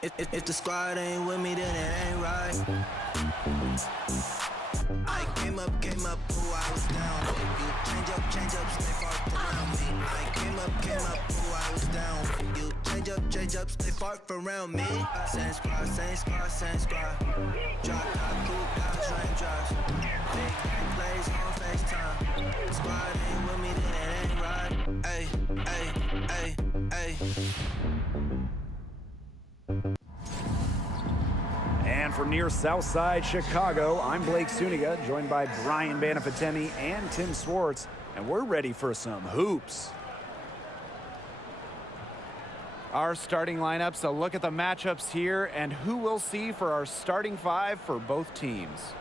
If the squad ain't with me, then it ain't right. I came up, ooh, I was down. You change up, stay far around me. I came up, ooh, I was down. You change up, stay far around me. Same squad. Drop top, cool down, raindrops. Big bang plays on FaceTime. Squad ain't with me, then it ain't right. Ay. And from near Southside Chicago, I'm Blake Suniga, joined by Brian Banafatemi and Tim Swartz, and we're ready for some hoops. Our starting lineups, a look at the matchups here, and who we'll see for our starting five for both teams.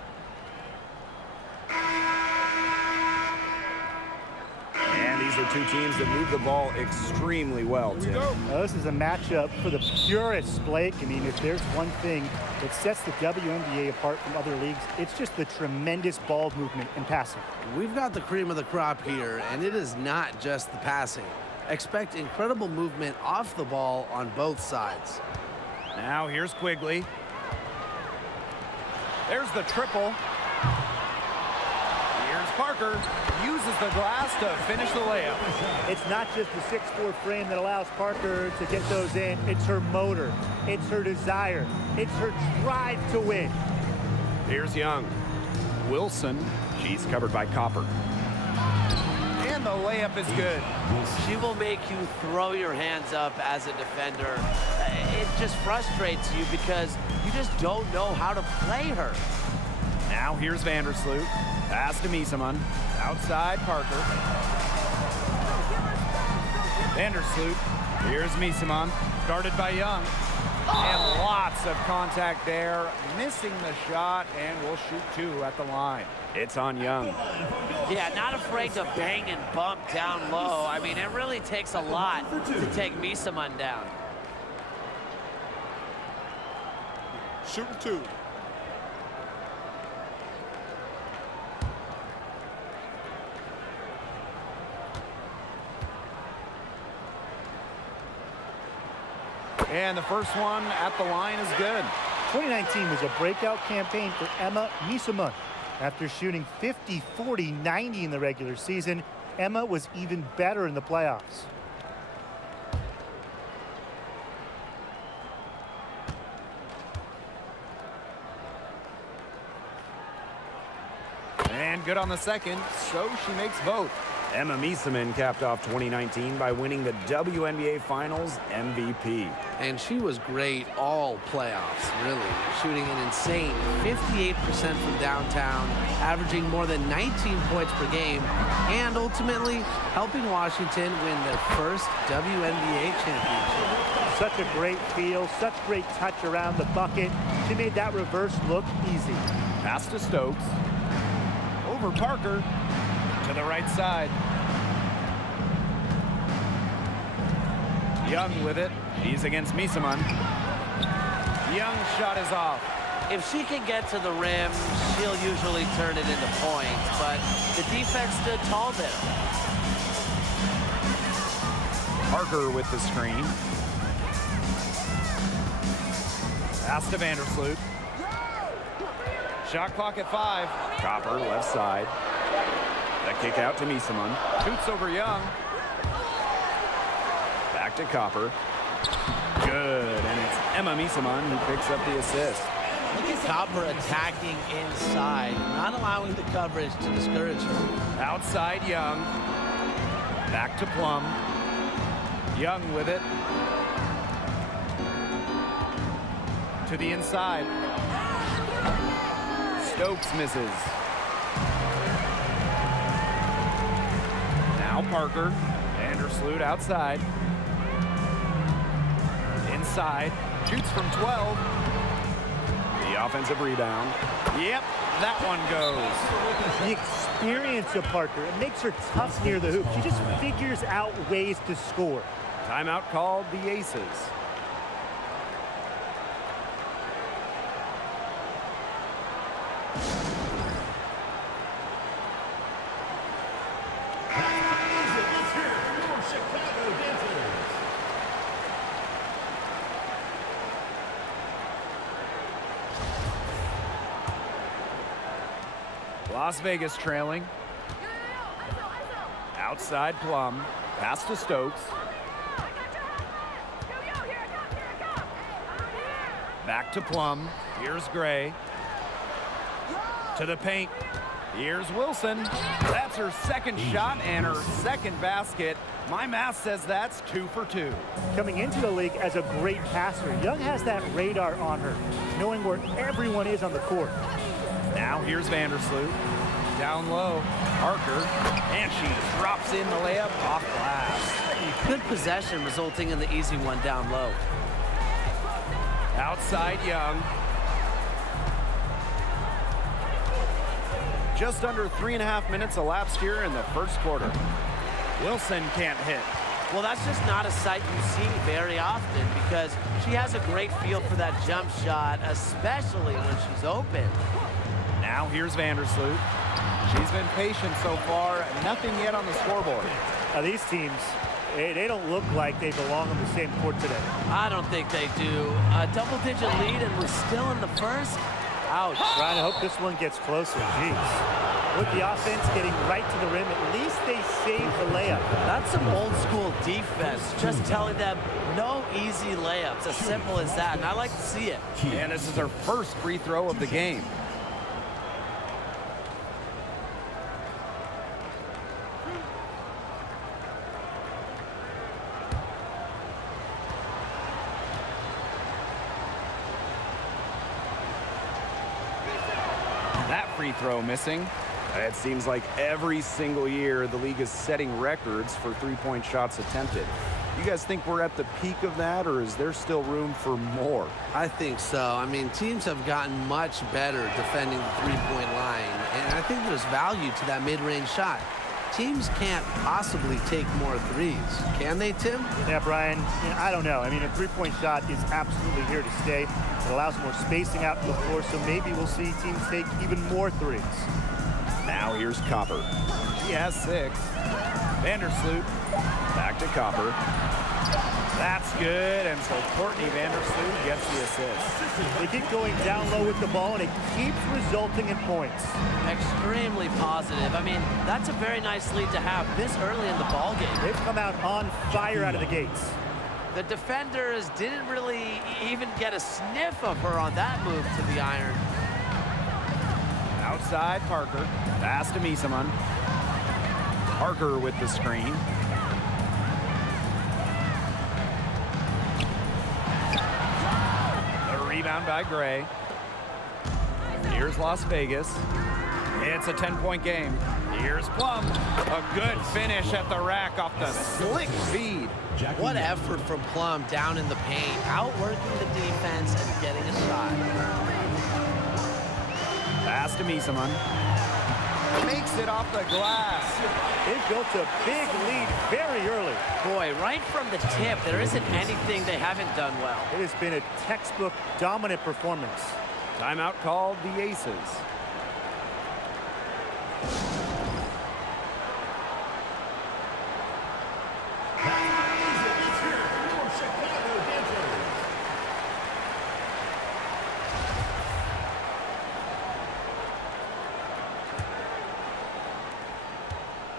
And these are two teams that move the ball extremely well, Tim. Now, this is a matchup for the purists, Blake. I mean, if there's one thing that sets the WNBA apart from other leagues, it's just the tremendous ball movement and passing. We've got the cream of the crop here, and it is not just the passing. Expect incredible movement off the ball on both sides. Now here's Quigley. There's the triple. Here's Parker. Uses the glass to finish the layup. It's not just the 6'4" frame that allows Parker to get those in. It's her motor. It's her desire. It's her drive to win. Here's Young. Wilson. She's covered by Copper. And the layup is good. She will make you throw your hands up as a defender. It just frustrates you because you just don't know how to play her. Now here's Vandersloot. Pass to Miesemann. Outside Parker. Vandersloot. Here's Miesemann. Guarded by Young. And lots of contact there. Missing the shot, and will shoot two at the line. It's on Young. Yeah, not afraid to bang and bump down low. I mean, it really takes a lot to take Miesemann down. Shooting two. And the first one at the line is good. 2019 was a breakout campaign for Emma Miesemann. After shooting 50, 40, 90 in the regular season, Emma was even better in the playoffs. And good on the second, so she makes both. Emma Miesemann capped off 2019 by winning the WNBA Finals MVP. And she was great all playoffs, really. Shooting an insane 58% from downtown, averaging more than 19 points per game, and ultimately helping Washington win their first WNBA championship. Such a great feel, such great touch around the bucket. She made that reverse look easy. Pass to Stokes. Over Parker. To the right side. Young with it. He's against Miesemann. Young's shot is off. If she can get to the rim, she'll usually turn it into points, but the defense stood tall there. Parker with the screen. Pass to Vandersloot. Shot clock at 5. Copper left side. The kick out to Miesemann. Shoots over Young. Back to Copper. Good, and it's Emma Miesemann who picks up the assist. Look at Copper attacking inside, not allowing the coverage to discourage her. Outside Young. Back to Plum. Young with it. To the inside. Stokes misses. Now Parker. Vandersloot outside. Inside. Shoots from 12. The offensive rebound. Yep, that one goes. The experience of Parker, it makes her tough near the hoop. She just figures out ways to score. Timeout called the Aces. Las Vegas trailing. Outside Plum. Pass to Stokes. Back to Plum. Here's Gray. To the paint. Here's Wilson. That's her second shot and her second basket. My math says that's 2 for 2. Coming into the league as a great passer, Young has that radar on her, knowing where everyone is on the court. Now here's Vandersloot. Down low. Parker. And she drops in the layup off glass. Good possession resulting in the easy one down low. Outside Young. Just under 3.5 minutes elapsed here in the first quarter. Wilson can't hit. Well, that's just not a sight you see very often because she has a great feel for that jump shot, especially when she's open. Now here's Vandersloot. She's been patient so far. Nothing yet on the scoreboard. Now these teams, they don't look like they belong on the same court today. I don't think they do. A double-digit lead and we're still in the first. Ouch. Brian, I hope this one gets closer. Jeez. With the offense getting right to the rim, at least they saved the layup. That's some old-school defense. Just telling them no easy layups. As simple as that, and I like to see it. And this is her first free throw of the game. That free throw missing. It seems like every single year the league is setting records for three-point shots attempted. You guys think we're at the peak of that, or is there still room for more? I think so. I mean, teams have gotten much better defending the three-point line, and I think there's value to that mid-range shot. Teams can't possibly take more threes. Can they, Tim? Yeah, Brian, I don't know. I mean, a three-point shot is absolutely here to stay. It allows more spacing out to the floor, so maybe we'll see teams take even more threes. Now here's Copper. She has 6. Vandersloot back to Copper. That's good, and so Courtney Vandersloot gets the assist. They keep going down low with the ball, and it keeps resulting in points. Extremely positive. I mean, that's a very nice lead to have this early in the ball game. They've come out on fire out of the gates. The defenders didn't really even get a sniff of her on that move to the iron. Outside Parker. Pass to Misaman. Parker with the screen. The rebound by Gray. Here's Las Vegas. It's a 10-point game. Here's Plum. A good finish at the rack off the slick feed. What effort from Plum down in the paint, outworking the defense and getting a shot. Pass to Misaman. Makes it off the glass. They've built a big lead very early. Boy, right from the tip, there isn't anything they haven't done well. It has been a textbook dominant performance. Timeout called the Aces.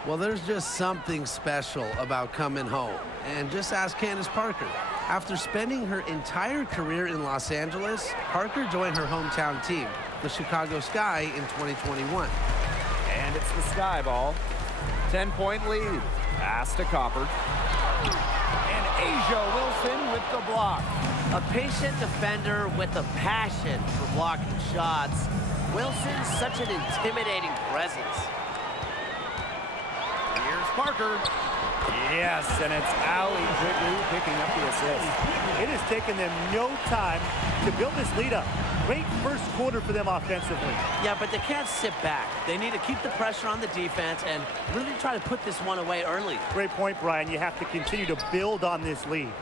Well, there's just something special about coming home. And just ask Candace Parker. After spending her entire career in Los Angeles, Parker joined her hometown team, the Chicago Sky, in 2021. And it's the Sky ball. 10-point lead. Pass to Copper. And Asia Wilson with the block. A patient defender with a passion for blocking shots. Wilson's such an intimidating presence. Here's Parker. Yes, and it's Ali Quigley picking up the assist. It has taken them no time to build this lead up. Great first quarter for them offensively. Yeah, but they can't sit back. They need to keep the pressure on the defense and really try to put this one away early. Great point, Brian. You have to continue to build on this lead.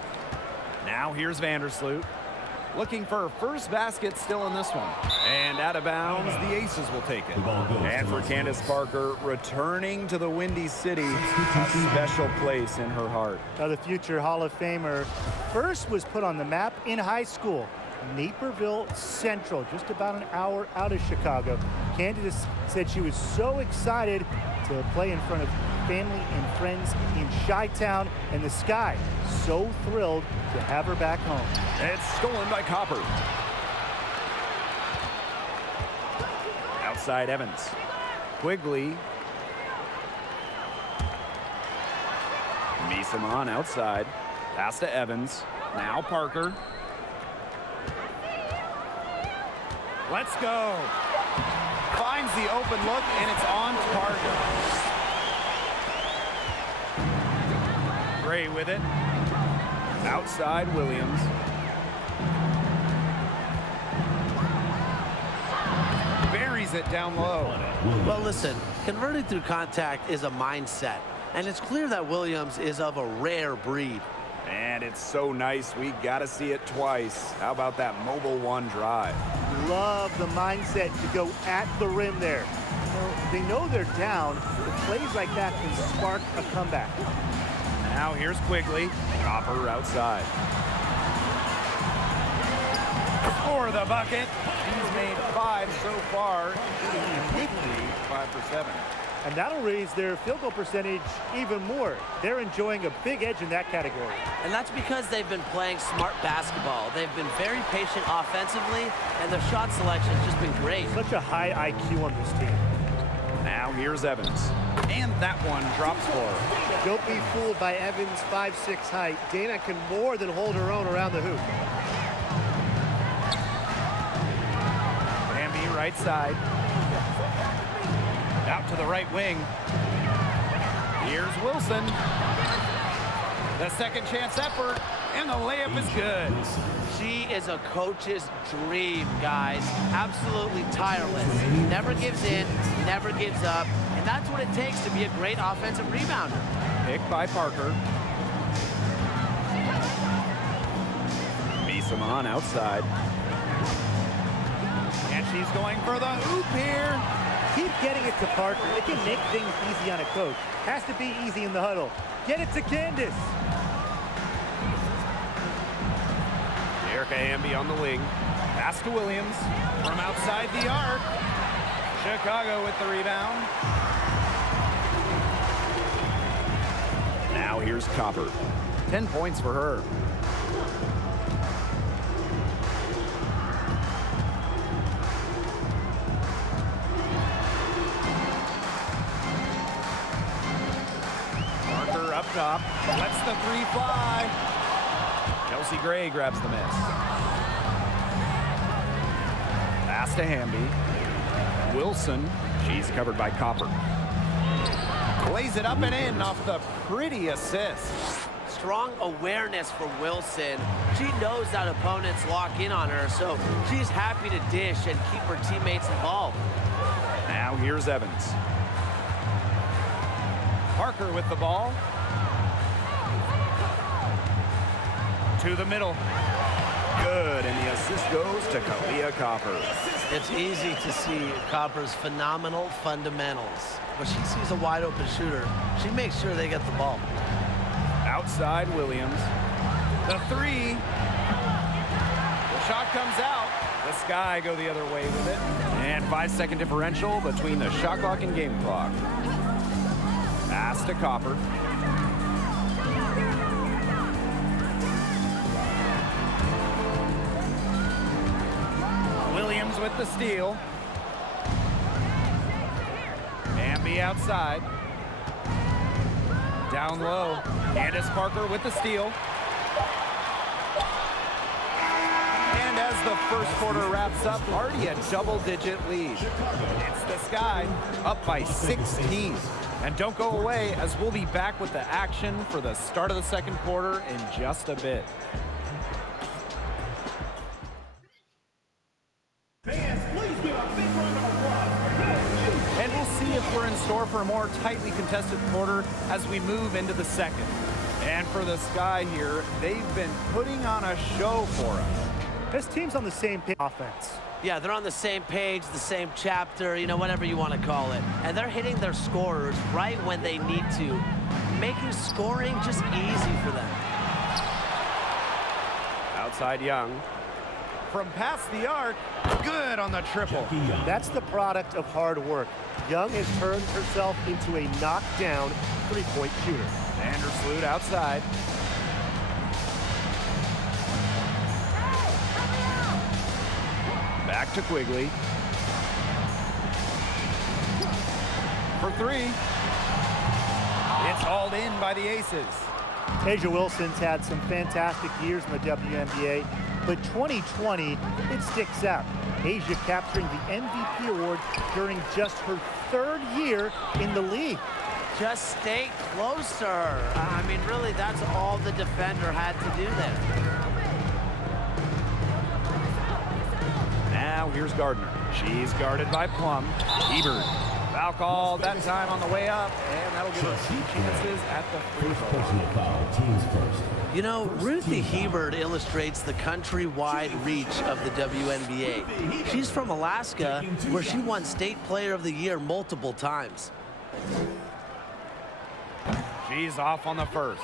Now here's Vandersloot. Looking for her first basket still in this one. And out of bounds, the Aces will take it. And for Candace Parker, returning to the Windy City, a special place in her heart. Now the future Hall of Famer first was put on the map in high school. Naperville Central, just about an hour out of Chicago. Candace said she was so excited to play in front of family and friends in Chi-Town, and the Sky so thrilled to have her back home. It's stolen by Copper. Outside Evans. Quigley. Misaman outside. Pass to Evans. Now Parker. Let's go. Finds the open look, and it's on Parker. Gray with it. Outside Williams. Buries it down low. Well, listen, converting through contact is a mindset, and it's clear that Williams is of a rare breed. And it's so nice, we gotta see it twice. How about that mobile one drive? Love the mindset to go at the rim there. They know they're down, but plays like that can spark a comeback. Now here's Quigley. Copper outside. For the bucket. He's made 5 so far, shooting 5 for 7. And that'll raise their field goal percentage even more. They're enjoying a big edge in that category. And that's because they've been playing smart basketball. They've been very patient offensively, and their shot selection's just been great. Such a high IQ on this team. Now here's Evans. And that one drops for her. Don't be fooled by Evans' 5'6" height. Dana can more than hold her own around the hoop. Bambi right side. Out to the right wing. Here's Wilson. The second chance effort, and the layup is good. She is a coach's dream, guys. Absolutely tireless. Never gives in, never gives up, and that's what it takes to be a great offensive rebounder. Picked by Parker. Misaman outside. And she's going for the hoop here. Keep getting it to Parker. It can make things easy on a coach. Has to be easy in the huddle. Get it to Candace. Erica Amby on the wing. Pass to Williams from outside the arc. Chicago with the rebound. Now here's Copper. 10 points for her. Parker up top. Lets the 3 fly. Chelsea Gray grabs the miss. Pass to Hamby. Wilson. She's covered by Copper. Plays it up and in off the pretty assist. Strong awareness for Wilson. She knows that opponents lock in on her, so she's happy to dish and keep her teammates involved. Now here's Evans. Parker with the ball. To the middle. Good, and the assist goes to Kalia Copper. It's easy to see Copper's phenomenal fundamentals. When she sees a wide open shooter, she makes sure they get the ball. Outside Williams. The 3. The shot comes out. The Sky go the other way with it. And 5-second differential between the shot clock and game clock. Pass to Copper. Williams with the steal. Amby outside. Down low. Candace Parker with the steal. And as the first quarter wraps up, already a double-digit lead. It's the Sky up by 16. And don't go away, as we'll be back with the action for the start of the second quarter in just a bit. And we'll see if we're in store for a more tightly contested quarter as we move into the second. And for the Sky here, they've been putting on a show for us. This team's on the same page offense. Yeah, they're on the same page, the same chapter, you know, whatever you want to call it. And they're hitting their scorers right when they need to, making scoring just easy for them. Outside Young. from past the arc. Good on the triple. That's the product of hard work. Young has turned herself into a knockdown three-point shooter. Vandersloot outside. Back to Quigley. For three. It's hauled in by the Aces. A'ja Wilson's had some fantastic years in the WNBA, but 2020, it sticks out. A'ja capturing the MVP award during just her third year in the league. Just stay closer. I mean, really, that's all the defender had to do there. Now here's Gardner. She's guarded by Plum. Hebert. Foul call that time on the way up, and that'll give her 2 chances at the free throw. You know, Ruthie Hebert illustrates the countrywide reach of the WNBA. She's from Alaska, where she won State Player of the Year multiple times. She's off on the first.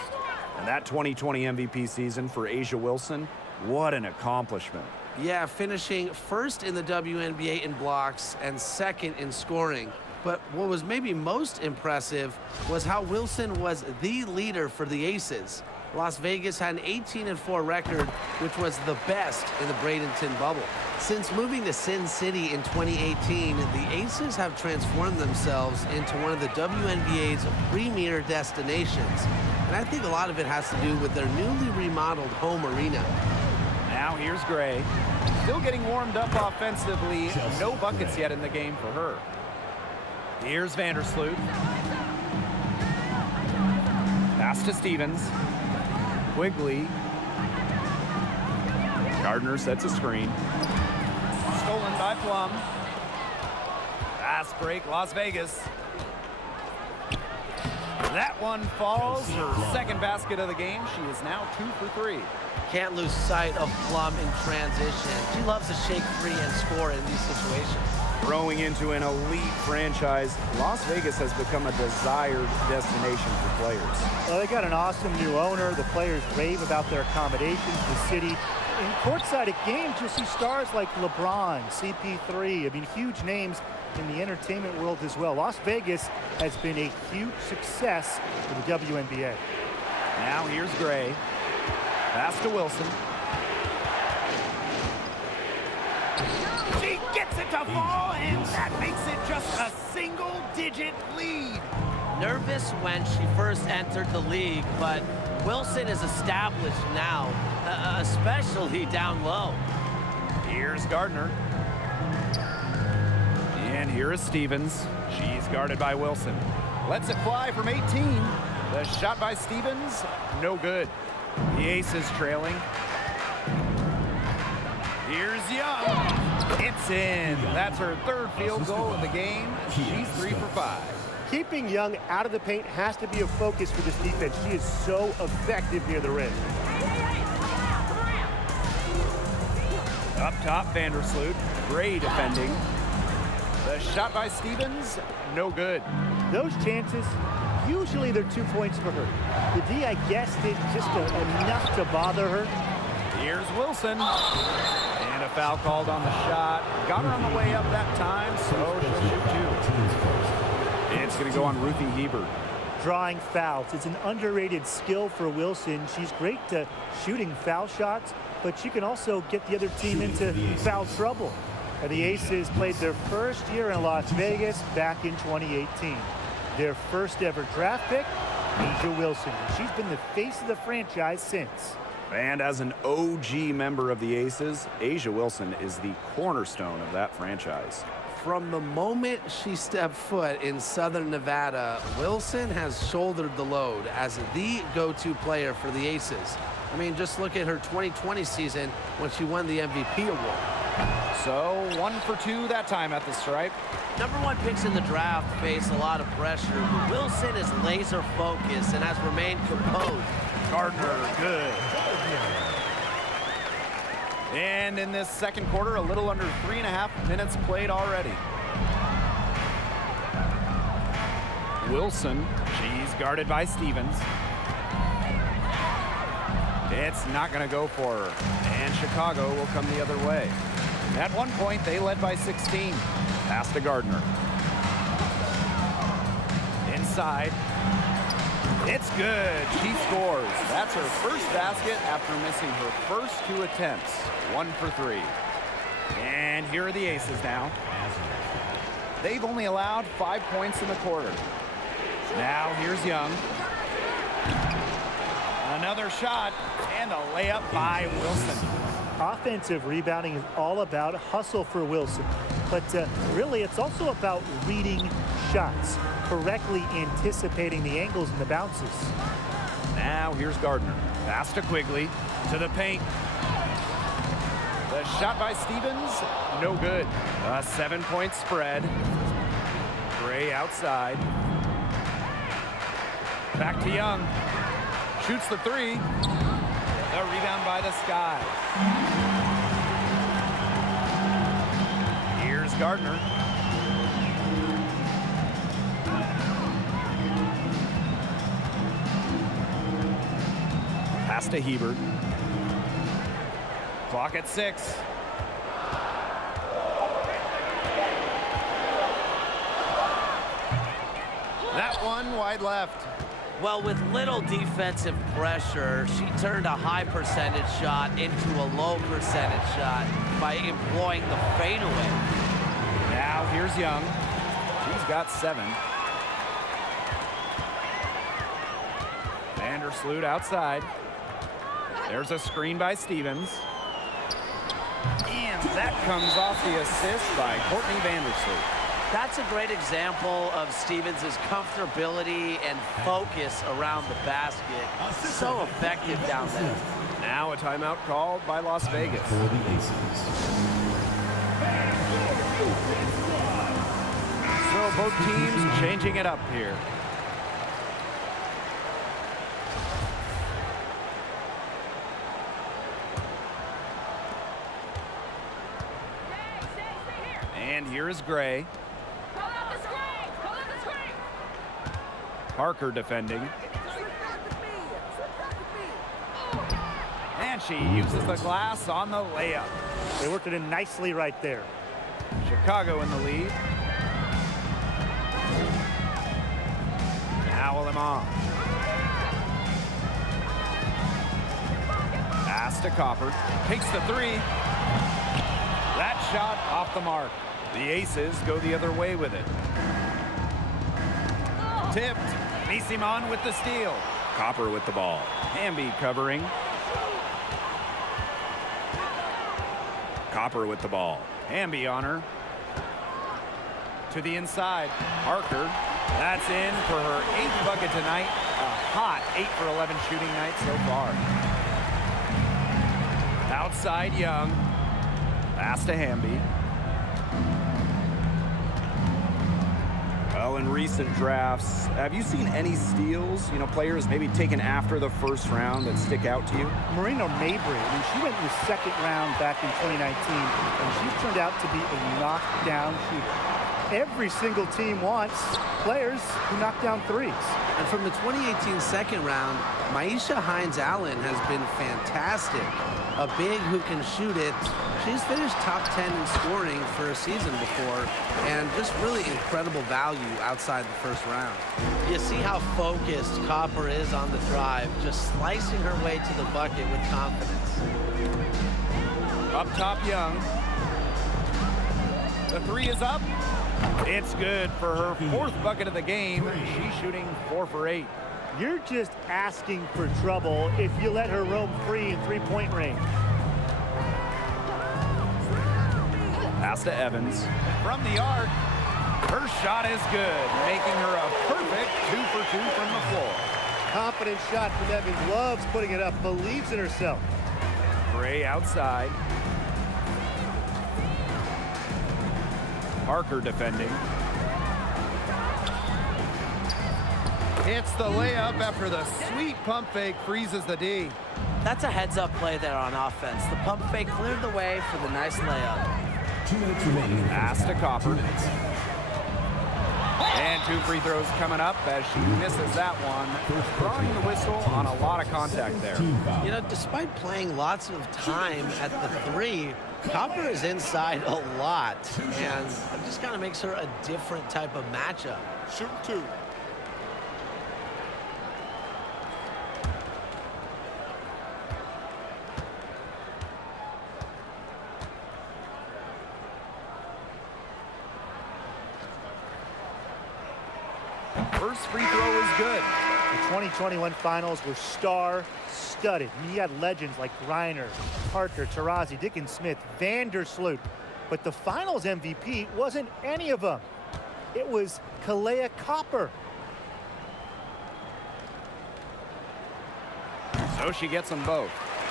And that 2020 MVP season for A'ja Wilson, what an accomplishment. Yeah, finishing first in the WNBA in blocks and second in scoring. But what was maybe most impressive was how Wilson was the leader for the Aces. Las Vegas had an 18-4 record, which was the best in the Bradenton bubble. Since moving to Sin City in 2018, the Aces have transformed themselves into one of the WNBA's premier destinations. And I think a lot of it has to do with their newly remodeled home arena. Now here's Gray. Still getting warmed up offensively. No buckets yet in the game for her. Here's Vandersloot. Pass to Stevens. Quigley. Gardner sets a screen. Stolen by Plum. Fast break, Las Vegas. That one falls. Her second basket of the game. She is now 2 for 3. Can't lose sight of Plum in transition. She loves to shake free and score in these situations. Growing into an elite franchise, Las Vegas has become a desired destination for players. Well, they got an awesome new owner. The players rave about their accommodations, the city. In courtside at games, you'll see stars like LeBron, CP3. I mean, huge names in the entertainment world as well. Las Vegas has been a huge success for the WNBA. Now here's Gray. Pass to Wilson. She gets it to fall, and that makes it just a single-digit lead. Nervous when she first entered the league, but Wilson is established now, especially down low. Here's Gardner. And here is Stevens. She's guarded by Wilson. Lets it fly from 18. The shot by Stevens, no good. The Aces trailing. Here's Young. It's in. That's her third field goal of the game. She's 3 for 5. Keeping Young out of the paint has to be a focus for this defense. She is so effective near the rim. Up top, Vandersloot. Gray defending. The shot by Stevens, no good. Those chances, usually they're 2 points for her. The D, I guess, did just enough to bother her. Here's Wilson. And a foul called on the shot. Got her on the way up that time, so she'll shoot 2. It's going to go on Ruthie Hebert. Drawing fouls. It's an underrated skill for Wilson. She's great to shooting foul shots, but she can also get the other team into foul trouble. The Aces played their first year in Las Vegas back in 2018. Their first ever draft pick, A'ja Wilson. She's been the face of the franchise since. And as an OG member of the Aces, A'ja Wilson is the cornerstone of that franchise. From the moment she stepped foot in Southern Nevada, Wilson has shouldered the load as the go-to player for the Aces. I mean, just look at her 2020 season when she won the MVP award. So 1 for 2 that time at the stripe. Number 1 picks in the draft face a lot of pressure, but Wilson is laser focused and has remained composed. Gardner, good. And in this second quarter, a little under 3.5 minutes played already. Wilson, she's guarded by Stevens. It's not going to go for her. And Chicago will come the other way. At one point, they led by 16. Pass to Gardner. Inside. It's good. She scores. That's her first basket after missing her first 2 attempts. 1 for 3. And here are the Aces now. They've only allowed 5 points in the quarter. Now here's Young. Another shot and a layup by Wilson. Offensive rebounding is all about hustle for Wilson, but really it's also about reading shots, correctly anticipating the angles and the bounces. Now here's Gardner. Pass to Quigley, to the paint. The shot by Stevens, no good. A 7-point spread. Gray outside. Back to Young. Shoots the 3. The rebound by the Sky. Here's Gardner. Pass to Hebert. Clock at 6. That one wide left. Well, with little defensive pressure, she turned a high percentage shot into a low percentage shot by employing the fadeaway. Now here's Young. She's got 7. Vandersloot outside. There's a screen by Stevens. And that comes off the assist by Courtney Vandersloot. That's a great example of Stevens' comfortability and focus around the basket. So effective down there. Now a timeout called by Las Vegas. So both teams changing it up here. And here is Gray. Parker defending. And she uses the glass on the layup. They worked it in nicely right there. Chicago in the lead. Now Lamont. Pass to Copper. Takes the 3. That shot off the mark. The Aces go the other way with it. Tipped. Nisimon with the steal. Copper with the ball. Hamby covering. Copper with the ball. Hamby on her. To the inside. Parker. That's in for her 8th bucket tonight. A hot 8 for 11 shooting night so far. Outside Young. Pass to Hamby. Well, in recent drafts, have you seen any steals, players maybe taken after the first round that stick out to you? Marina Mabry, she went in the 2nd round back in 2019, and she's turned out to be a knockdown shooter. Every single team wants players who knock down threes. And from the 2018 2nd round, Maisha Hines-Allen has been fantastic. A big who can shoot it. She's finished top 10 in scoring for a season before, and just really incredible value outside the first round. You see how focused Copper is on the drive, just slicing her way to the bucket with confidence. Up top Young. The 3 is up. It's good for her 4th bucket of the game. She's shooting 4 for 8. You're just asking for trouble if you let her roam free in 3-point range. Pass to Evans. From the arc, her shot is good, making her a perfect 2 for 2 from the floor. Confident shot from Evans. Loves putting it up. Believes in herself. Gray outside. Parker defending. Hits the layup after the sweet pump fake freezes the D. That's a heads-up play there on offense. The pump fake cleared the way for the nice layup. 2 minutes remaining. Pass to Copper. And 2 free throws coming up as she misses that one. Drawing the whistle on a lot of contact there. You know, despite playing lots of time at the 3, Copper is inside a lot, and it just kind of makes her a different type of matchup. Shooting 2. First free throw is good. The 2021 finals were star-studded. You had legends like Reiner, Parker, Taurasi, Dickens-Smith, Vandersloot. But the finals MVP wasn't any of them. It was Kalea Copper. So she gets them both.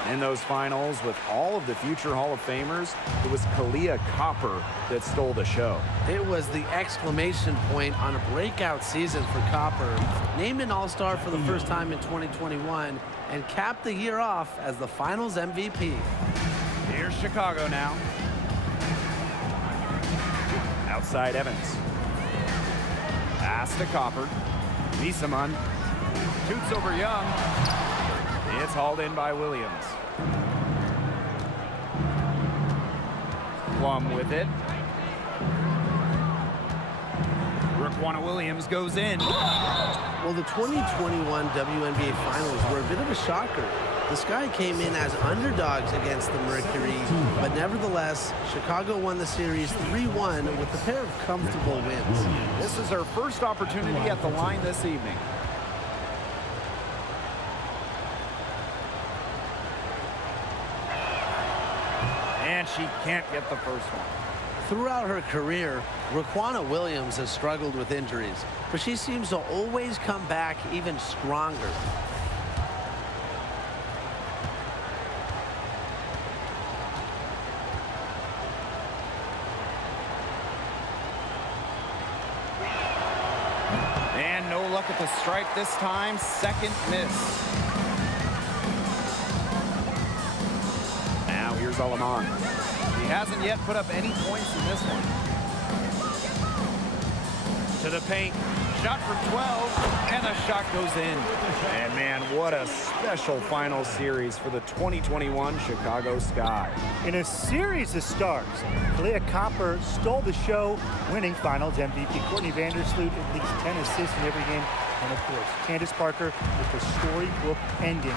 In those finals, with all of the future Hall of Famers, it was Kalea Copper that stole the show. It was the exclamation point on a breakout season for Copper. Named an All-Star for the first time in 2021 and capped the year off as the finals MVP. Here's Chicago now. Outside Evans. Pass to Copper. Misaman shoots over Young. It's hauled in by Williams. Plum with it. Raquana Williams goes in. Well, the 2021 WNBA Finals were a bit of a shocker. The Sky came in as underdogs against the Mercury, but nevertheless, Chicago won the series 3-1 with a pair of comfortable wins. This is her first opportunity at the line this evening. And she can't get the first one. Throughout her career, Raquana Williams has struggled with injuries, but she seems to always come back even stronger. And no luck at the stripe this time. Second miss. Now here's Alaman. He hasn't yet put up any points in this one. To the paint. Shot from 12, and the shot goes in. And man, what a special final series for the 2021 Chicago Sky. In a series of stars, Kalea Copper stole the show, winning finals MVP. Courtney Vandersloot at least 10 assists in every game. And of course, Candace Parker with the storybook ending,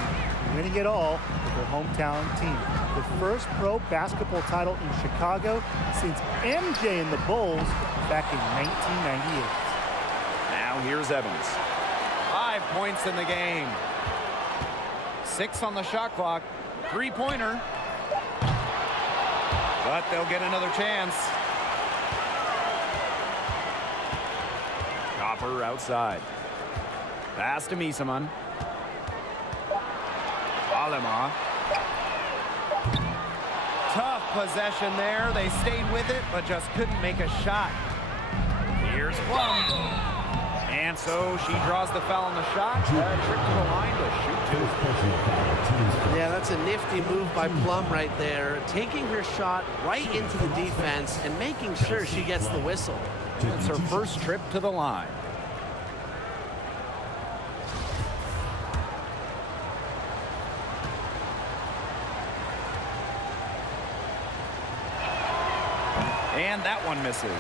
winning it all with her hometown team. The first pro basketball title in Chicago since MJ and the Bulls back in 1998. Now here's Evans. 5 points in the game. 6 on the shot clock. 3-pointer. But they'll get another chance. Copper outside. Pass to Misaman. Alema. Tough possession there. They stayed with it, but just couldn't make a shot. Here's Plum. And so she draws the foul on the shot. Trick to the line to shoot 2. Yeah, that's a nifty move by Plum right there, taking her shot right into the defense and making sure she gets the whistle. It's her first trip to the line. And that one misses.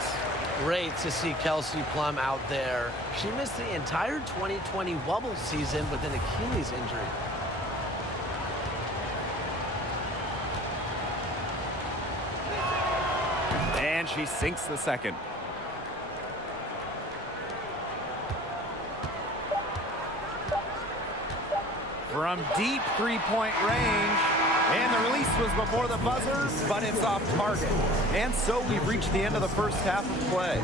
Great to see Kelsey Plum out there. She missed the entire 2020 Wubble season with an Achilles injury. And she sinks the second. From deep three-point range. And the release was before the buzzer, but it's off target. And so we've reached the end of the first half of play.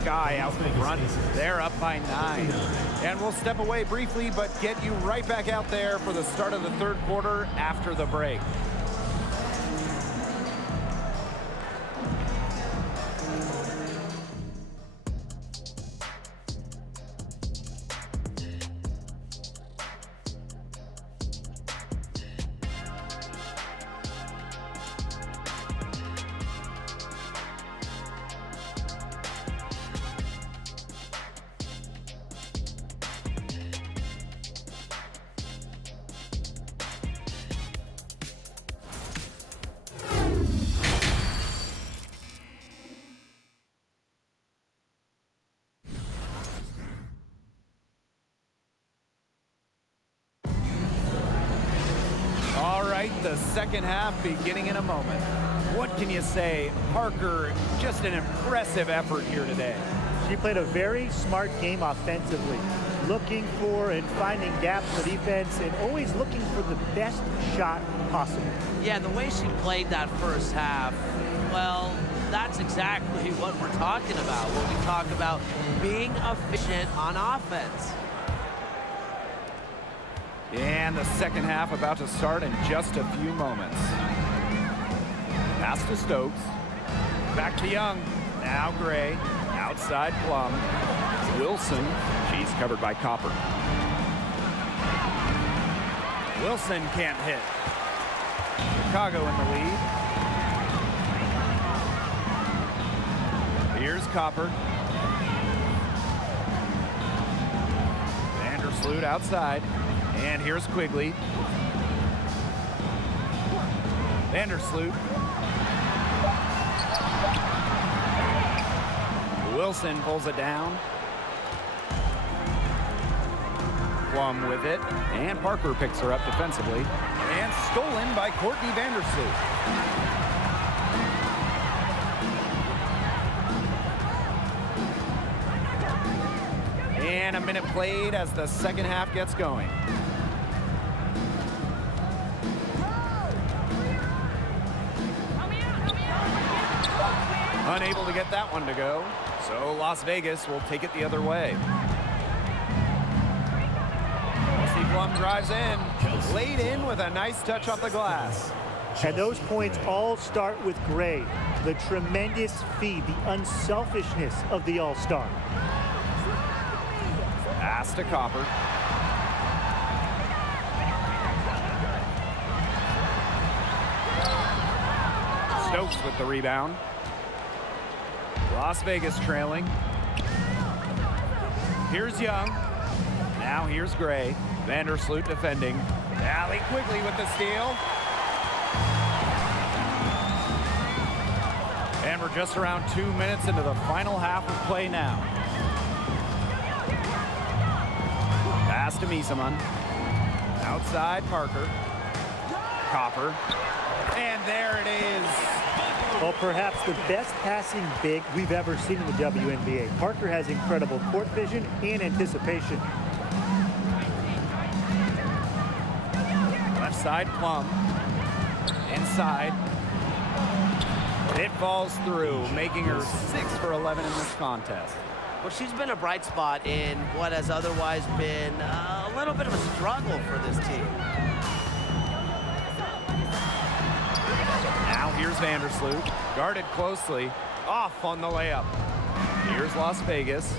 Sky out in front. They're up by 9. And we'll step away briefly, but get you right back out there for the start of the third quarter after the break. with the second half beginning in a moment. What can you say? Parker, just an impressive effort here today. She played a very smart game offensively, looking for and finding gaps for defense and always looking for the best shot possible. Yeah, the way she played that first half, well, that's exactly what we're talking about when we talk about being efficient on offense. And the second half about to start in just a few moments. Pass to Stokes. Back to Young. Now Gray. Outside Plum. Wilson. She's covered by Copper. Wilson can't hit. Chicago in the lead. Here's Copper. Vandersloot outside. And here's Quigley. Vandersloot. Wilson pulls it down. Plum with it. And Parker picks her up defensively. And stolen by Courtney Vandersloot. And a minute played as the second half gets going. Unable to get that one to go, so Las Vegas will take it the other way. Kelsey Plum drives in, laid in with a nice touch off the glass. And those points all start with Gray, the tremendous feed, the unselfishness of the All-Star. Pass to Copper. Stokes with the rebound. Las Vegas trailing. Here's Young. Now here's Gray. Vandersloot defending. Allie Quigley with the steal. And we're just around 2 minutes into the final half of play now. Pass to Miesemann. Outside Parker. Copper. And there it is. Well, perhaps the best passing big we've ever seen in the WNBA. Parker has incredible court vision and anticipation. Left side, Plum. Inside. It falls through, making her 6 for 11 in this contest. Well, she's been a bright spot in what has otherwise been a little bit of a struggle for this team. Now here's Vandersloot, guarded closely, off on the layup. Here's Las Vegas.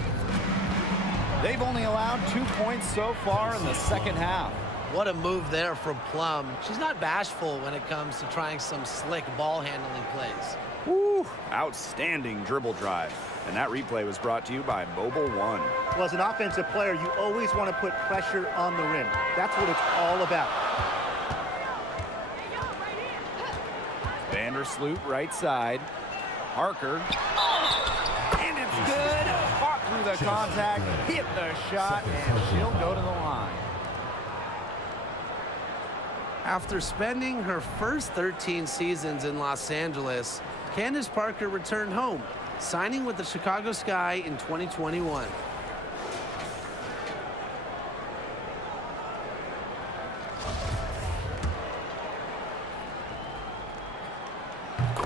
They've only allowed 2 points so far in the second half. What a move there from Plum. She's not bashful when it comes to trying some slick ball handling plays. Woo! Outstanding dribble drive. And that replay was brought to you by Mobile One. Well, as an offensive player, you always want to put pressure on the rim. That's what it's all about. Vandersloot right side. Parker. And it's good. Fought through the contact, hit the shot, and she'll go to the line. After spending her first 13 seasons in Los Angeles, Candace Parker returned home, signing with the Chicago Sky in 2021.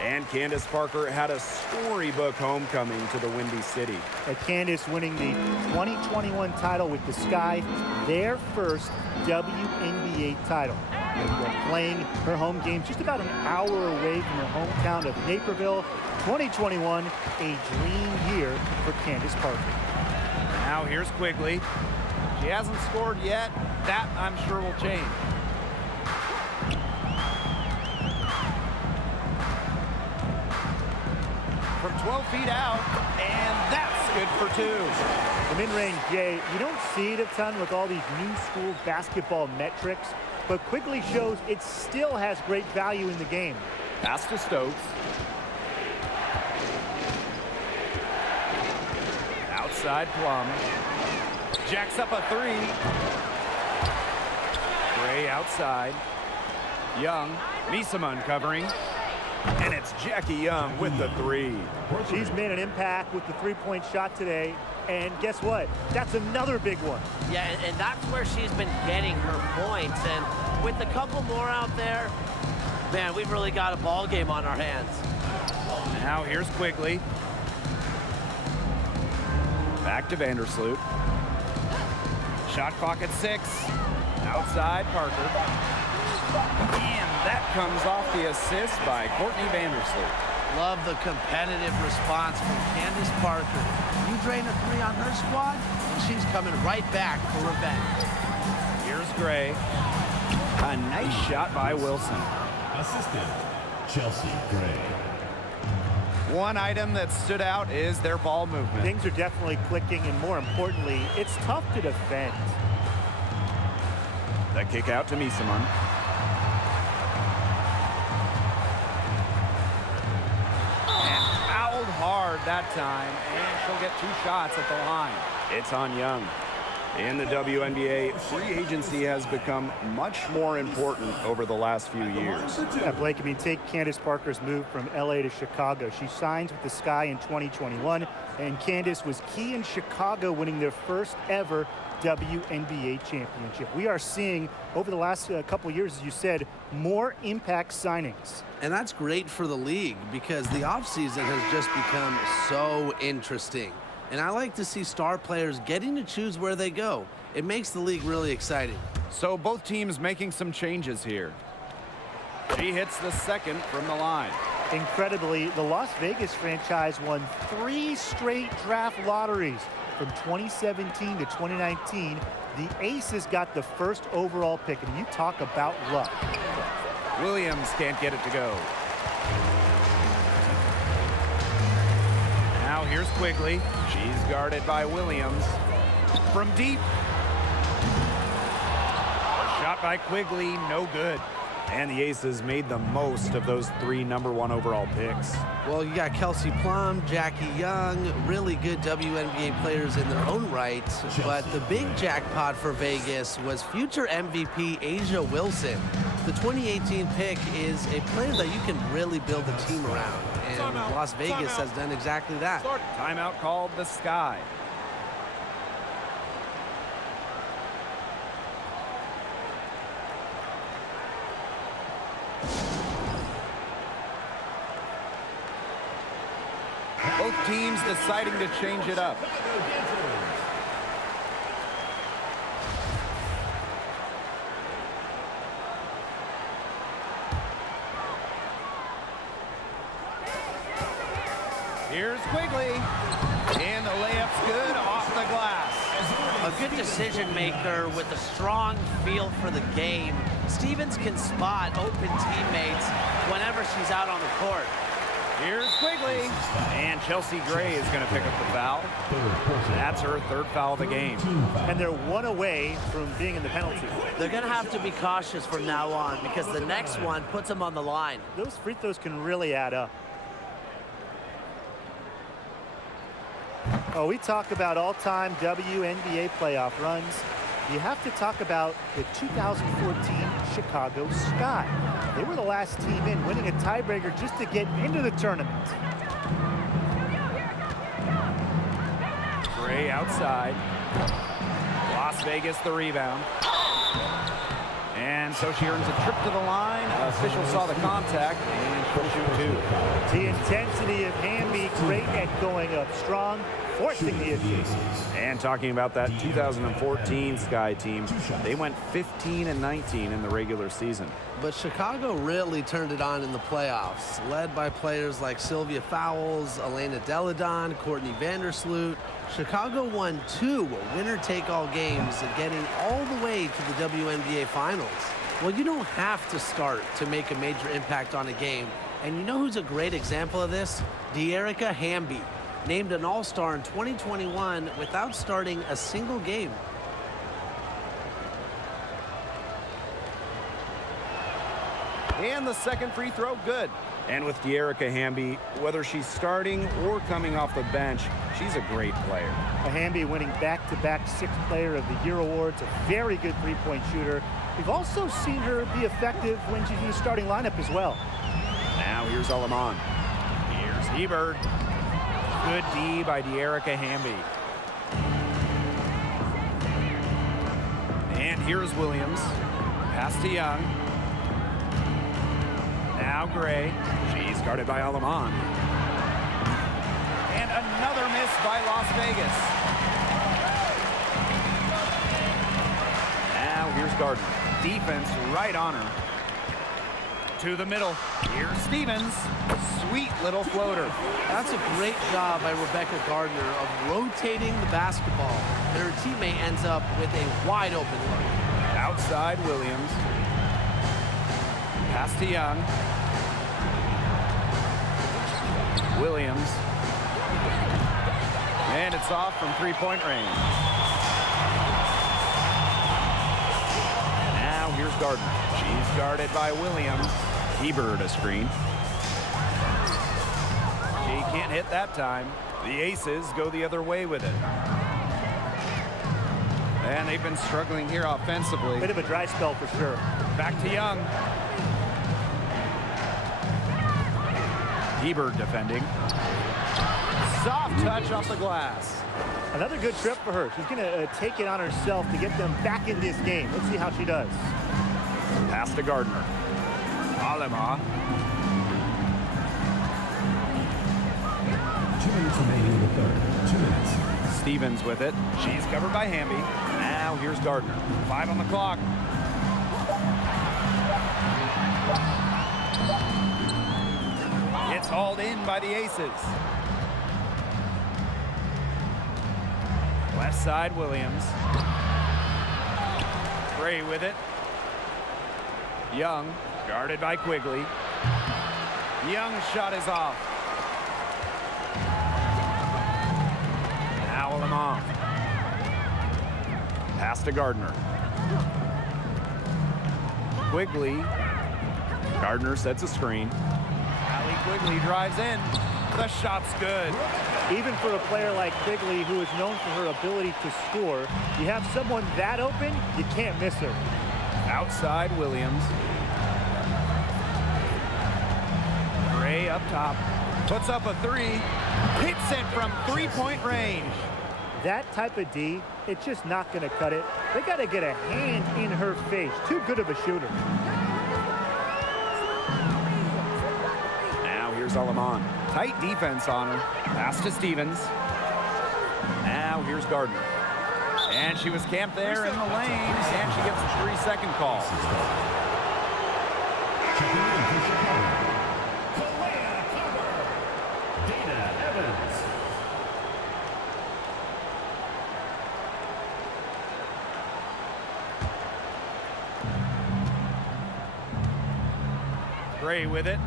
And Candace Parker had a storybook homecoming to the Windy City. Candace winning the 2021 title with the Sky, their first WNBA title. And playing her home game just about an hour away from her hometown of Naperville. 2021, a dream year for Candace Parker. Now here's Quigley. She hasn't scored yet. That, I'm sure, will change. From 12 feet out, and that's good for 2. The mid-range, Jay, you don't see it a ton with all these new school basketball metrics, but Quigley shows it still has great value in the game. Pass to Stokes. Outside Plum. Jacks up a 3. Gray outside. Young, Misaman covering. And it's Jackie Young with the three. She's made an impact with the three-point shot today. And guess what? That's another big one. Yeah, and that's where she's been getting her points. And with a couple more out there, man, we've really got a ball game on our hands. Now here's Quigley. Back to Vandersloot. Shot clock at 6. Outside Parker. And that comes off the assist by Courtney Vandersloot. Love the competitive response from Candace Parker. You drain a three on her squad, and she's coming right back for revenge. Here's Gray. A nice shot by Wilson. Assistant, Chelsea Gray. One item that stood out is their ball movement. Things are definitely clicking, and more importantly, it's tough to defend. The kick out to Misaman. And fouled hard that time, and she'll get 2 shots at the line. It's on Young. In the WNBA, free agency has become much more important over the last few years. Yeah, Blake, I mean, take Candace Parker's move from LA to Chicago. She signs with the Sky in 2021, and Candace was key in Chicago winning their first ever WNBA championship. We are seeing over the last couple of years, as you said, more impact signings. And that's great for the league because the offseason has just become so interesting. And I like to see star players getting to choose where they go. It makes the league really exciting. So both teams making some changes here. She hits the second from the line. Incredibly, the Las Vegas franchise won 3 straight draft lotteries from 2017 to 2019. The Aces got the first overall pick, and you talk about luck. Williams can't get it to go. Now here's Quigley. She's guarded by Williams. From deep. A shot by Quigley, no good. And the Aces made the most of those 3 #1 overall picks. Well, you got Kelsey Plum, Jackie Young, really good WNBA players in their own right. But the big jackpot for Vegas was future MVP Asia Wilson. The 2018 pick is a player that you can really build a team around. And Las Vegas has done exactly that. Timeout called the Sky. Both teams deciding to change it up. Here's Quigley. And the layup's good off the glass. A good decision maker with a strong feel for the game. Stevens can spot open teammates whenever she's out on the court. Here's Quigley. And Chelsea Gray is going to pick up the foul. That's her 3rd foul of the game. And they're 1 away from being in the penalty. They're going to have to be cautious from now on because the next one puts them on the line. Those free throws can really add up. Oh, we talk about all-time WNBA playoff runs. You have to talk about the 2014 Chicago Sky. They were the last team in, winning a tiebreaker just to get into the tournament. Gray outside. Las Vegas the rebound. And so she earns a trip to the line. Official saw the contact, and she'll shoot 2. The intensity of Hamby, great at going up strong, forcing the abuse. And talking about that 2014 Sky team, they went 15-19 in the regular season. But Chicago really turned it on in the playoffs, led by players like Sylvia Fowles, Elena Deladon, Courtney Vandersloot. Chicago won 2 winner-take-all games, getting all the way to the WNBA Finals. Well, you don't have to start to make a major impact on a game. And you know who's a great example of this? De'Erica Hamby, named an All-Star in 2021 without starting a single game. And the second free throw, good. And with De'Erica Hamby, whether she's starting or coming off the bench, she's a great player. Hamby winning back-to-back 6th Player of the Year awards, a very good three-point shooter, We've also seen her be effective when she's in the starting lineup as well. Now here's Alaman. Here's Hebert. Good D by De'Erica Hamby. And here's Williams. Pass to Young. Now Gray. She's guarded by Alaman. And another miss by Las Vegas. Now here's Gardner. Defense right on her. To the middle. Here's Stevens. Sweet little floater. That's a great job by Rebecca Gardner of rotating the basketball, and her teammate ends up with a wide open look. Outside Williams. Pass to Young. Williams. And it's off from three-point range. Now here's Gardner. She's guarded by Williams. Hebert a screen. She can't hit that time. The Aces go the other way with it. And they've been struggling here offensively. Bit of a dry spell for sure. Back to Young. Hebert defending. Soft touch off the glass. Another good trip for her. She's going to take it on herself to get them back in this game. Let's see how she does. Pass to Gardner. Alema. 2 minutes remaining in the third. 2 minutes. Stevens with it. She's covered by Hamby. Now here's Gardner. 5 on the clock. It's hauled in by the Aces. Left side, Williams. Gray with it. Young, guarded by Quigley. Young's shot is off. Now Alaman. Pass to Gardner. Quigley. Gardner sets a screen. Allie Quigley drives in. The shot's good. Even for a player like Quigley, who is known for her ability to score, you have someone that open, you can't miss her. Outside Williams. Gray up top. Puts up a three. Hits it from three-point range. That type of D, it's just not going to cut it. They got to get a hand in her face. Too good of a shooter. Now here's Alaman. Tight defense on her. Pass to Stevens. Now here's Gardner. And she was camped there in the lanes, and she gets a 3-second call. Checking in for Chicago. Dana Evans. Gray with it.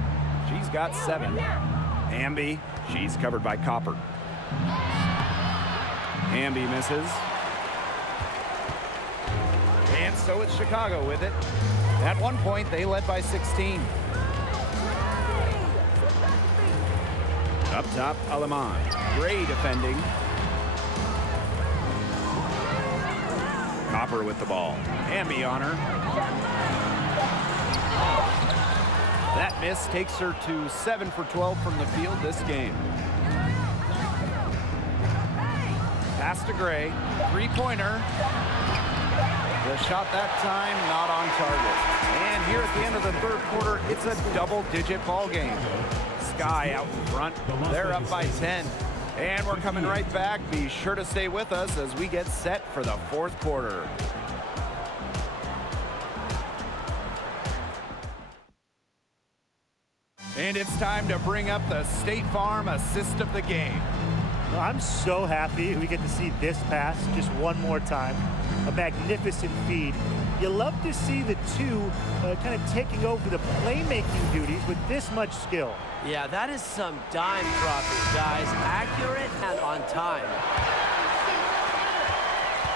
She's got 7. Hamby. She's covered by Copper. Hamby misses. And so it's Chicago with it. At one point, they led by 16. Up top, Alaman. Gray defending. Copper with the ball. Hamby on her. That miss takes her to 7 for 12 from the field this game. Pass to Gray. Three-pointer. The shot that time not on target. And here at the end of the third quarter, it's a double-digit ball game. Sky out in front. They're up by 10. And we're coming right back. Be sure to stay with us as we get set for the fourth quarter. And it's time to bring up the State Farm assist of the game. Well, I'm so happy we get to see this pass just one more time. A magnificent feed. You love to see the two kind of taking over the playmaking duties with this much skill. Yeah, that is some dime dropping, guys. Accurate and on time.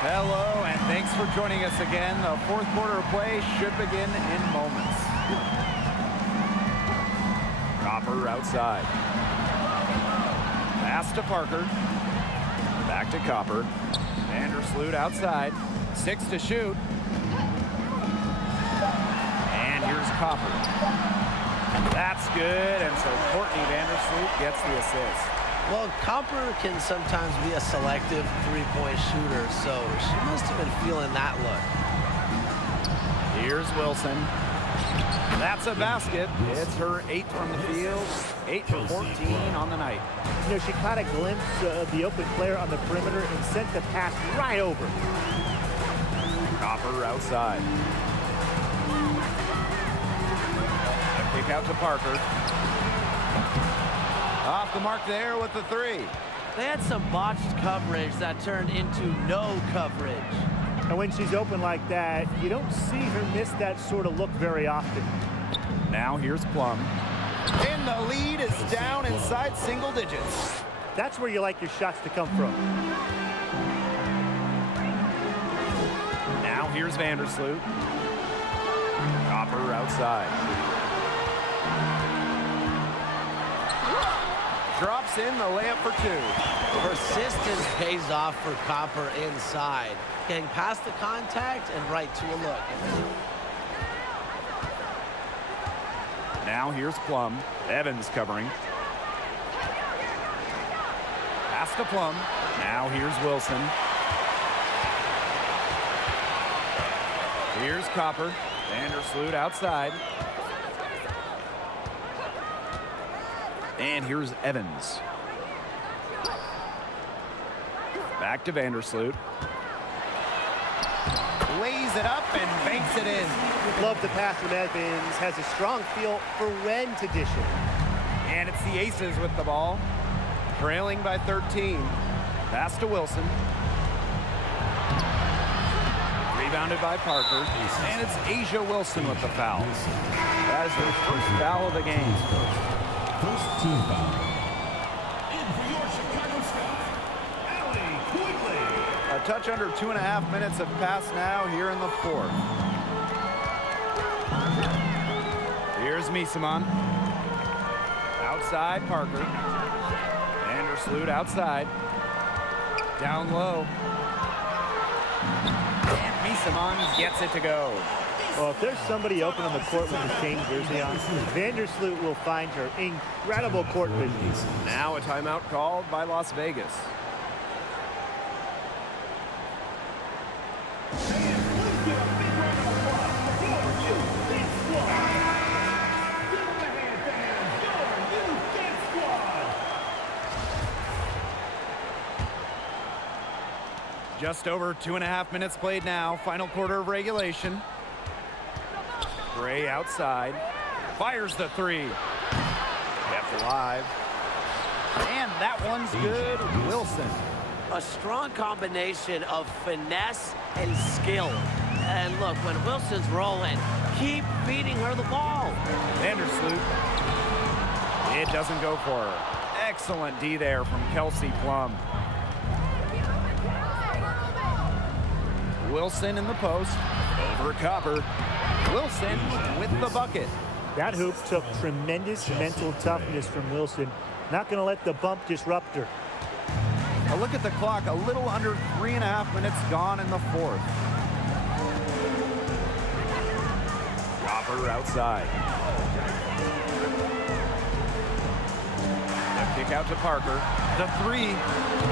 Hello, and thanks for joining us again. The fourth quarter of play should begin in moments. Copper outside. Pass to Parker. Back to Copper. Vandersloot outside. 6 to shoot. here's Copper. That's good, and so Courtney Vandersloot gets the assist. Well, Copper can sometimes be a selective three-point shooter, so she must have been feeling that look. Here's Wilson. That's a basket. It's her 8th from the field, 8 for 14 on the night. You know, she caught a glimpse of the open player on the perimeter and sent the pass right over. Copper outside. A kick out to Parker. Off the mark there with the 3. They had some botched coverage that turned into no coverage. And when she's open like that, you don't see her miss that sort of look very often. Now here's Plum. And the lead is down inside single digits. That's where you like your shots to come from. Now here's Vandersloot. Copper outside. Drops in the layup for 2. Persistence pays off for Copper inside. Getting past the contact and right to a look. Now here's Plum. Evans covering. Pass to Plum. Now here's Wilson. Here's Copper. Vandersloot outside. And here's Evans. Back to Vandersloot. Lays it up and banks it in. Love the pass from Evans. Has a strong feel for when to dish it. And it's the Aces with the ball. Trailing by 13. Pass to Wilson. Rebounded by Parker. And it's Asia Wilson with the foul. That is her first foul of the game. First team foul. And for your Chicago Sky, Allie Quigley. A touch under 2.5 minutes have passed now here in the 4th. Here's Misamon. Outside Parker. Vandersloot outside. Down low. And Misamon gets it to go. Well, if there's somebody open on the court with the same jersey on, Vandersloot will find her incredible court vision. Now a timeout called by Las Vegas. Just over 2.5 minutes played now. Final quarter of regulation. Gray outside. Fires the 3. Kept alive. And that one's good. Wilson. A strong combination of finesse and skill. And look, when Wilson's rolling, keep feeding her the ball. Vandersloot. It doesn't go for her. Excellent D there from Kelsey Plum. Wilson in the post. Over Copper. Wilson with the bucket. That hoop took tremendous mental toughness from Wilson. Not going to let the bump disrupt her. A look at the clock. A little under 3.5 minutes gone in the 4th. Copper outside. The kick out to Parker. The 3.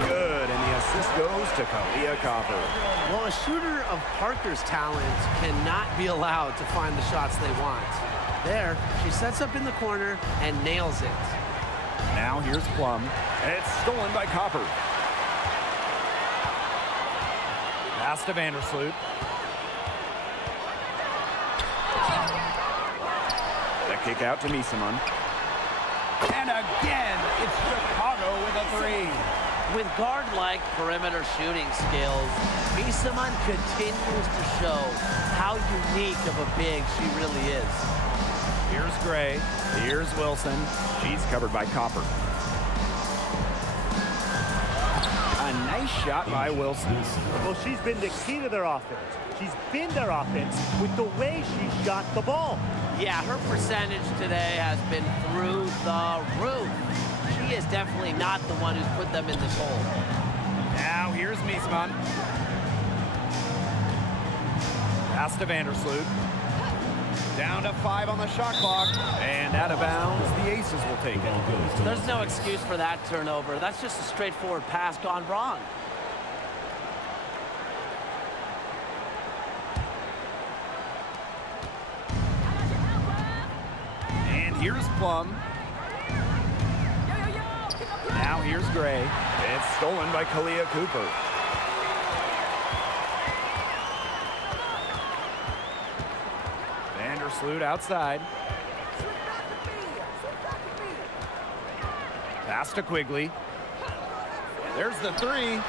Good. And the assist goes to Kalia Copper. Well, a shooter of Parker's talent cannot be allowed to find the shots they want. There, she sets up in the corner and nails it. Now here's Plum. And it's stolen by Copper. Pass to Vandersloot. The kick out to Misamon. And again, it's Chicago with a 3. With guard-like perimeter shooting skills, Misamon continues to show how unique of a big she really is. Here's Gray. Here's Wilson. She's covered by Copper. A nice shot by Wilson. Well, she's been the key to their offense. She's been their offense with the way she shot the ball. Yeah, her percentage today has been through the roof. She is definitely not the one who's put them in this hole. Now here's Misamon. Pass to Vandersloot. Down to 5 on the shot clock. And out of bounds, the Aces will take it. There's no excuse for that turnover. That's just a straightforward pass gone wrong. And here's Plum. Now here's Gray. It's stolen by Kalia Cooper. Vandersloot outside. Pass to Quigley. There's the 3. And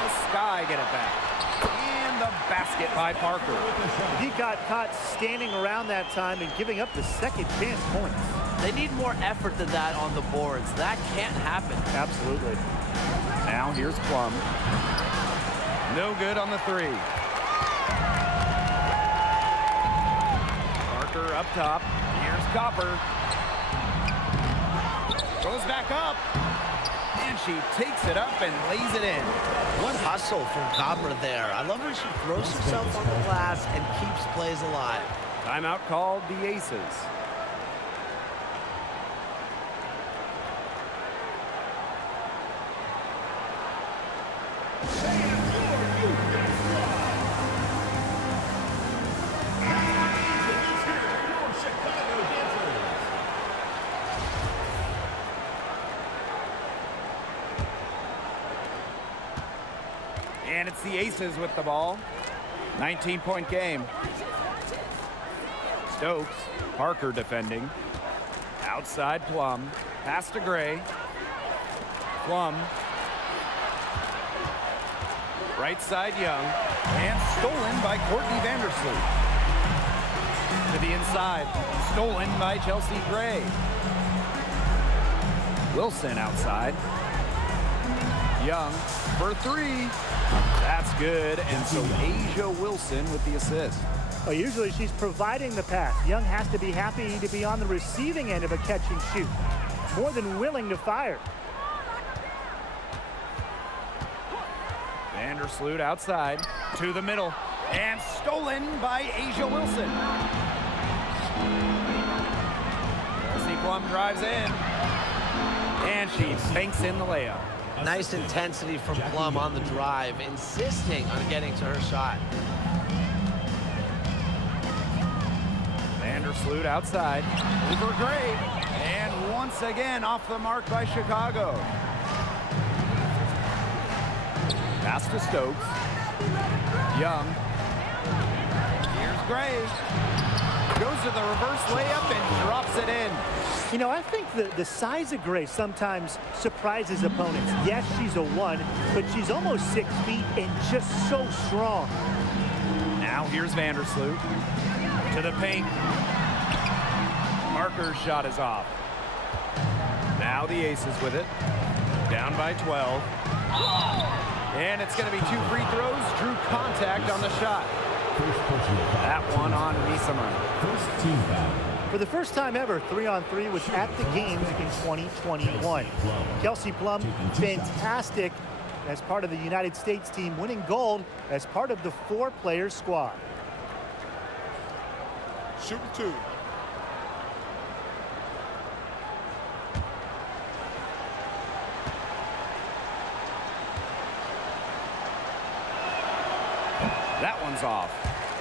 the Sky get it back. And the basket by Parker. He got caught standing around that time and giving up the second chance points. They need more effort than that on the boards. That can't happen. Absolutely. Now here's Plum. No good on the 3. Parker up top. Here's Copper. Goes back up. And she takes it up and lays it in. What hustle from Copper there. I love when she throws herself on the glass and keeps plays alive. Timeout called the Aces. And it's the Aces with the ball. 19-point game. Stokes. Parker defending. Outside Plum. Pass to Gray. Plum. Right side Young. And stolen by Courtney Vandersloot. To the inside. Stolen by Chelsea Gray. Wilson outside. Young for 3. That's good. And so Asia Wilson with the assist. Well, usually she's providing the pass. Young has to be happy to be on the receiving end of a catch and shoot. More than willing to fire. Vandersloot outside to the middle and stolen by Asia Wilson. Kelsey Plum drives in and she banks in the layup. Nice intensity from Plum on the drive, insisting on getting to her shot. Vandersloot outside over Gray and once again off the mark by Chicago. Pass to Stokes. Young. Here's Gray. Goes to the reverse layup and drops it in. You know, I think the size of Gray sometimes surprises opponents. Yes, she's a 1, but she's almost 6 feet and just so strong. Now here's Vandersloot to the paint. Parker's shot is off. Now the Aces with it. Down by 12. And it's going to be 2 free throws. Drew contact on the shot. That one on Misama. First team foul. For the first time ever, 3-on-3 was at the games in 2021. Kelsey Plum, fantastic as part of the United States team, winning gold as part of the 4-player squad. Shooting 2. That one's off.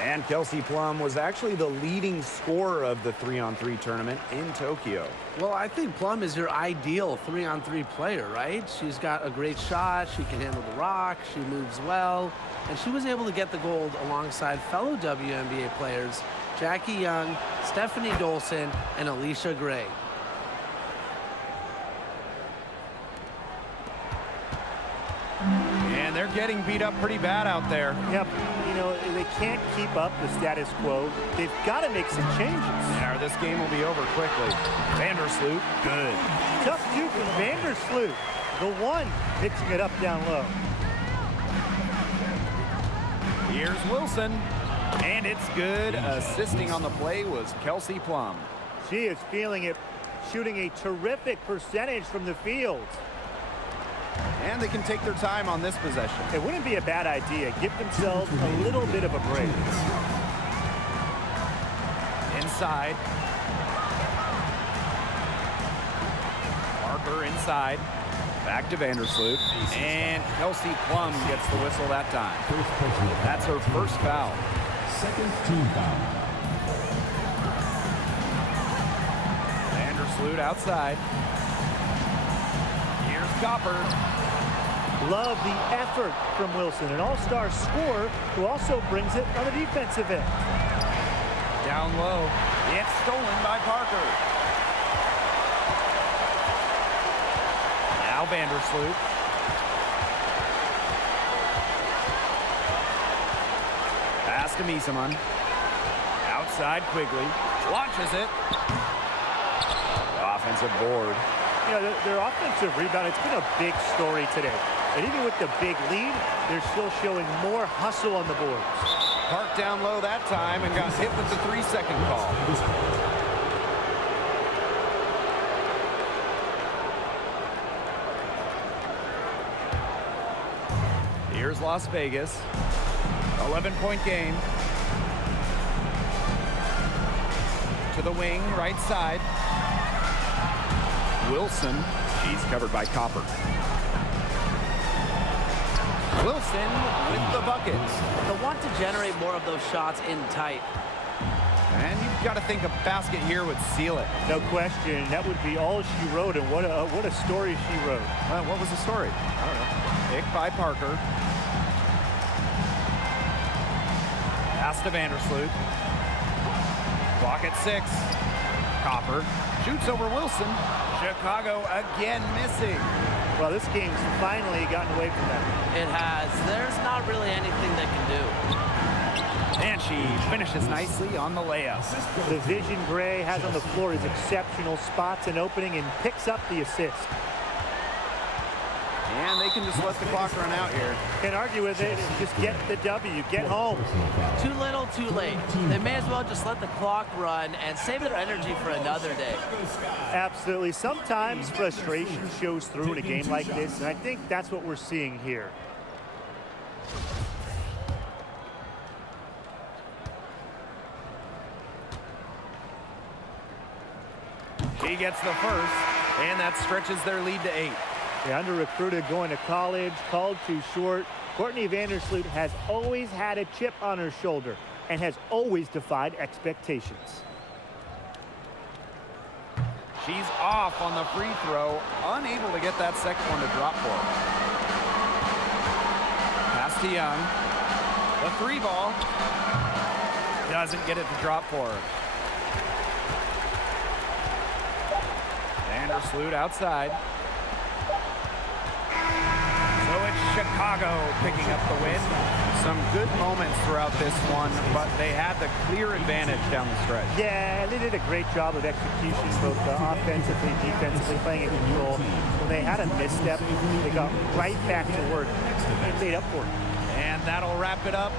And Kelsey Plum was actually the leading scorer of the 3-on-3 tournament in Tokyo. Well, I think Plum is your ideal 3-on-3 player, right? She's got a great shot. She can handle the rock. She moves well. And she was able to get the gold alongside fellow WNBA players Jackie Young, Stephanie Dolson, and Alicia Gray. And they're getting beat up pretty bad out there. Yep, you know, they can't keep up the status quo. They've got to make some changes. Yeah, this game will be over quickly. Vandersloot, good. Tough two from Vandersloot. The 1 mixing it up down low. Here's Wilson. And it's good. Assisting on the play was Kelsey Plum. She is feeling it, shooting a terrific percentage from the field. And they can take their time on this possession. It wouldn't be a bad idea. Give themselves a little bit of a break. inside. Parker inside. Back to Vandersloot. And Kelsey Plum gets the whistle that time. That's her first foul. Second team foul. Vandersloot outside. Here's Copper. Love the effort from Wilson, an all-star scorer who also brings it on the defensive end. Down low. It's stolen by Parker. Now Vandersloot. Pass to Miesemann. Outside Quigley. Launches it. Offensive board. You know, their offensive rebound, it's been a big story today. And even with the big lead, they're still showing more hustle on the boards. Park down low that time and got hit with the 3-second call. Here's Las Vegas. 11-point game. To the wing, right side. Wilson. She's covered by Copper. Wilson with the buckets. They'll want to generate more of those shots in tight. And you've got to think a basket here would seal it. No question. That would be all she wrote, and what a story she wrote. What was the story? I don't know. Pick by Parker. Pass to Vandersloot. Clock at 6. Copper shoots over Wilson. Chicago again missing. Well, this game's finally gotten away from them. It has. There's not really anything they can do. And she finishes nicely on the layup. The vision Gray has on the floor is exceptional. Spots an opening and picks up the assist. And they can just let the clock run out here. Can't argue with it. Just get the W. Get home. Too little, too late. They may as well just let the clock run and save their energy for another day. Absolutely. Sometimes frustration shows through in a game like this, and I think that's what we're seeing here. She gets the first, and that stretches their lead to 8. The under-recruited going to college, called too short. Courtney Vandersloot has always had a chip on her shoulder and has always defied expectations. She's off on the free throw, unable to get that second one to drop for her. Pass to Young. The 3 ball. Doesn't get it to drop for her. Vandersloot outside. So it's Chicago picking up the win. Some good moments throughout this one, but they had the clear advantage down the stretch. Yeah, they did a great job of execution, both offensively, defensively, playing in control. When they had a misstep, they got right back to work and made up for it. And that'll wrap it up.